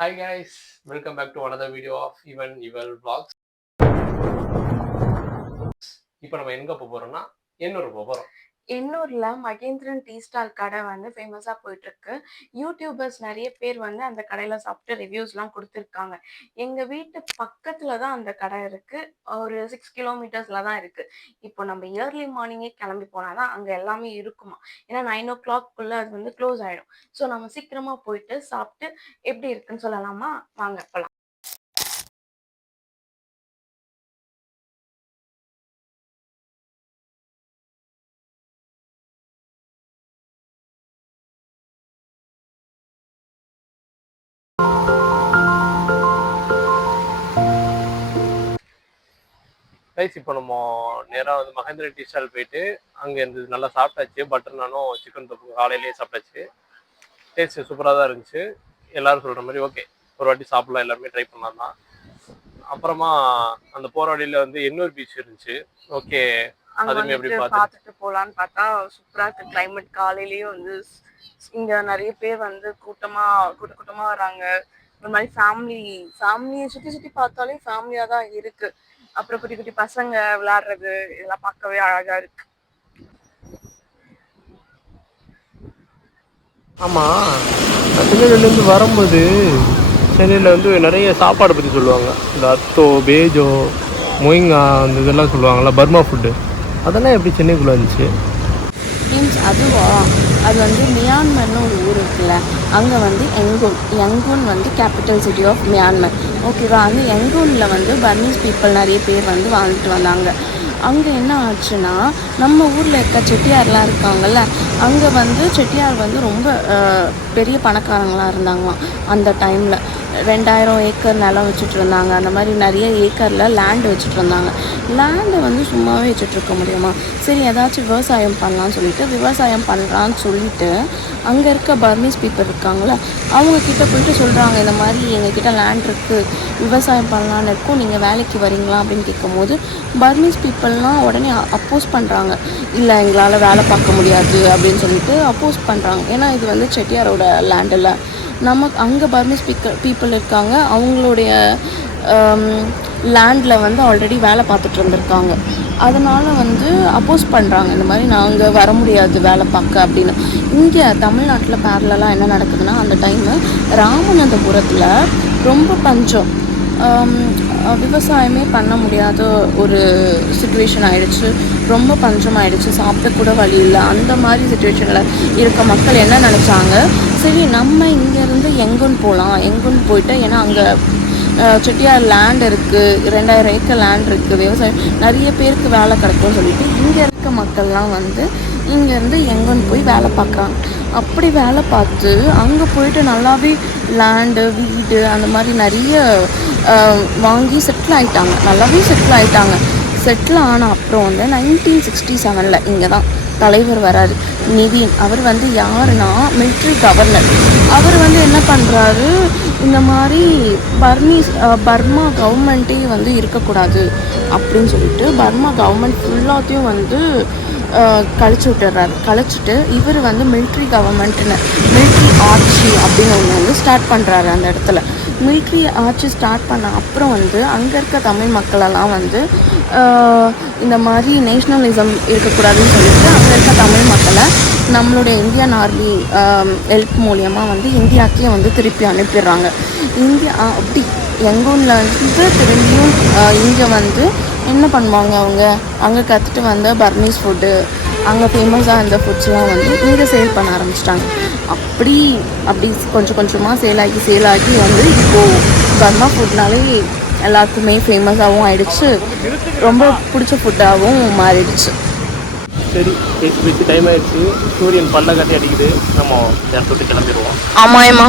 Hi guys, welcome back to another video of Even Evil Vlogs. இப்போ நம்ம எங்க போறோம்னா எண்ணூர் போறோம். எண்ணூர்ல மகேந்திரன் டீ ஸ்டால் கடை வந்து ஃபேமஸா போயிட்டு இருக்கு. யூடியூபர்ஸ் நிறைய பேர் வந்து அந்த கடையில சாப்பிட்டு ரிவ்யூஸ்லாம் குடுத்துருக்காங்க. எங்க வீட்டு பக்கத்துல தான் அந்த கடை இருக்கு. ஒரு 6 கிலோமீட்டர்ஸ்ல தான் இருக்கு. இப்போ நம்ம இயர்லி மார்னிங்கே கிளம்பி போனா தான் அங்க எல்லாமே இருக்குமா. ஏன்னா 9:00க்குள்ள அது வந்து க்ளோஸ் ஆயிடும். ஸோ நம்ம சீக்கிரமா போயிட்டு சாப்பிட்டு எப்படி இருக்குன்னு சொல்லலாமா? வாங்க போலாம். கைஸ் இப்போ நம்ம நேராக வந்து மகேந்திரன் டீ ஸ்டால் போயிட்டு அங்கே இருந்து நல்லா சாப்பிட்டாச்சு. பட்டர் நானும் சிக்கன் தொப்பு காலையிலேயே சாப்பிட்டாச்சு. டேஸ்ட் சூப்பராக தான் இருந்துச்சு. எல்லாரும் சொல்கிற மாதிரி ஓகே, ஒரு வாட்டி சாப்பிடலாம், எல்லாருமே ட்ரை பண்ணலாம் தான். அப்புறமா அந்த போற வழியில வந்து எண்ணூர் பீச் இருந்துச்சு. ஓகே, அதுவுமே எப்படி பார்த்துட்டு போலான்னு பார்த்தா சூப்பரா இருக்கு கிளைமேட். காலையிலேயே வந்து இங்க நிறைய பேர் வந்து கூட்டமா வராங்க. ஒரு மாதிரி ஃபேமிலியை சுத்தி சுத்தி பார்த்தாலே ஃபேமிலியா தான் இருக்கு. அப்புறம் குட்டி குட்டி பசங்க விளையாடுறது இதெல்லாம் பார்க்கவே அழகா இருக்கு. ஆமா, திருநெல்வேலியிலேருந்து வரும்போது சென்னையில் வந்து நிறைய சாப்பாடு பற்றி சொல்லுவாங்க. இந்த அத்தோ, பேஜோ, மொயிங்கா, அந்த இதெல்லாம் சொல்லுவாங்கள்ல, பர்மா ஃபுட்டு. அதெல்லாம் எப்படி சென்னைக்குள்ளே இருந்துச்சு? மீன்ஸ் அதுவா, அது வந்து மியான்மர்னு ஒரு ஊர் இருக்குல்ல, அங்கே வந்து யங்கூன் வந்து கேபிட்டல் சிட்டி ஆஃப் மியான்மர். ஓகேவா, அந்த யங்கூனில் வந்து பர்மீஸ் பீப்புள் நிறைய பேர் வந்து வாழ்ந்துட்டு வந்தாங்க. அங்கே என்ன ஆச்சுன்னா, நம்ம ஊரில் இருக்க செட்டியார்லாம் இருக்காங்கல்ல, அங்கே வந்து செட்டியார் வந்து ரொம்ப பெரிய பணக்காரங்களாக இருந்தாங்களாம். அந்த டைமில் 2000 ஏக்கர் நிலம் வச்சுட்டு இருந்தாங்க. அந்த மாதிரி நிறைய ஏக்கரில் லேண்டு வச்சுட்டு இருந்தாங்க. லேண்டை வந்து சும்மாவே வச்சுட்ருக்க முடியுமா? சரி, ஏதாச்சும் விவசாயம் பண்ணலான்னு சொல்லிட்டு விவசாயம் பண்ணுறான்னு சொல்லிட்டு அங்கே இருக்க பர்மீஸ் பீப்புள் இருக்காங்களா, அவங்கக்கிட்ட போயிட்டு சொல்கிறாங்க, இந்த மாதிரி எங்ககிட்ட லேண்ட் இருக்குது, விவசாயம் பண்ணலான்னு இருக்கும், நீங்கள் வேலைக்கு வரீங்களா அப்படின்னு கேட்கும்போது பர்மீஸ் பீப்புள்லாம் உடனே அப்போஸ் பண்ணுறாங்க. இல்லை, எங்களால் வேலை பார்க்க முடியாது அப்படின்னு சொல்லிட்டு அப்போஸ் பண்ணுறாங்க. ஏன்னா இது வந்து செட்டியாரோட லேண்டில் நமக்கு அங்கே பர்மீஸ் பீப்புள் இருக்காங்க. அவங்களுடைய லேண்டில் வந்து ஆல்ரெடி வேலை பார்த்துட்டு இருந்திருக்காங்க. அதனால் வந்து அப்போஸ் பண்ணுறாங்க, இந்த மாதிரி நாங்கள் வர முடியாது வேலை பார்க்க அப்படின்னு. இங்கே தமிழ்நாட்டில் பேரலாக என்ன நடக்குதுன்னா, அந்த டைமு ராமநாதபுரத்தில் ரொம்ப பஞ்சம், விவசாயமே பண்ண முடியாத ஒரு சுச்சுவேஷன் ஆகிடுச்சு. ரொம்ப பஞ்சம் ஆகிடுச்சு, சாப்பிட கூட வழி இல்லை. அந்த மாதிரி சுச்சுவேஷனில் இருக்க மக்கள் என்ன நினச்சாங்க, சரி நம்ம இங்கேருந்து எங்கூன் போகலாம், எங்கூன் போயிட்டு, ஏன்னா அங்கே செட்டியார் லேண்ட் இருக்குது, 2000 ஏக்கர் லேண்ட் இருக்குது, விவசாயம் நிறைய பேருக்கு வேலை கிடைக்கும்னு சொல்லிட்டு இங்கே இருக்க மக்கள்லாம் வந்து இங்கேருந்து எங்கன்னு போய் வேலை பார்க்குறாங்க. அப்படி வேலை பார்த்து அங்கே போயிட்டு நல்லாவே லேண்டு, வீடு அந்த மாதிரி நிறைய வாங்கி செட்டில் ஆகிட்டாங்க. நல்லாவே செட்டில் ஆகிட்டாங்க. செட்டில் ஆன அப்புறம் வந்து 1967 இங்கே தான் தலைவர் வராரு, நிவின். அவர் வந்து யாருன்னா மிலிட்ரி கவர்னர். அவர் வந்து என்ன பண்ணுறாரு, இந்த மாதிரி பர்மா கவர்மெண்ட்டே வந்து இருக்கக்கூடாது அப்படின்னு சொல்லிட்டு பர்மா கவர்மெண்ட் ஃபுல்லாத்தையும் வந்து கழிச்சு விட்டுறாரு. கழிச்சிட்டு இவர் வந்து மிலிட்ரி கவர்மெண்ட்னு மிலிட்ரி ஆட்சி அப்படின்னு ஒன்று வந்து ஸ்டார்ட் பண்ணுறாரு. அந்த இடத்துல மிலிட்ரி ஆட்சி ஸ்டார்ட் பண்ண அப்புறம் வந்து அங்கே இருக்க தமிழ் மக்களெல்லாம் வந்து இந்த மாதிரி நேஷ்னலிசம் இருக்கக்கூடாதுன்னு சொல்லிட்டு அங்கே இருக்க தமிழ் மக்களை நம்மளுடைய இந்தியன் ஆர்மி ஹெல்ப் மூலியமாக வந்து இந்தியாக்கே வந்து திருப்பி அனுப்பிடுறாங்க. இந்தியா அப்படி யங்கூனில் வந்து திரும்பியும் இங்கே வந்து என்ன பண்ணுவாங்க, அவங்க அங்கே கற்றுட்டு வந்த பர்மீஸ் ஃபுட்டு, அங்கே ஃபேமஸாக இருந்த ஃபுட்ஸ்லாம் வந்து இங்கே சேல் பண்ண ஆரம்பிச்சிட்டாங்க. அப்படி கொஞ்சம் கொஞ்சமாக சேலாகி வந்து இப்போது பர்மா ஃபுட்னாலே எல்லாத்துக்குமே ஃபேமஸாகவும் ஆயிடுச்சு, ரொம்ப பிடிச்ச ஃபுட்டாகவும் மாறிடுச்சு. சரி, டைம் ஆயிடுச்சு, சூரியன் பல்ல கட்டி அடிக்குது, நம்ம இடத்துக்கு கிளம்பிடுவோம். ஆமாயம்மா.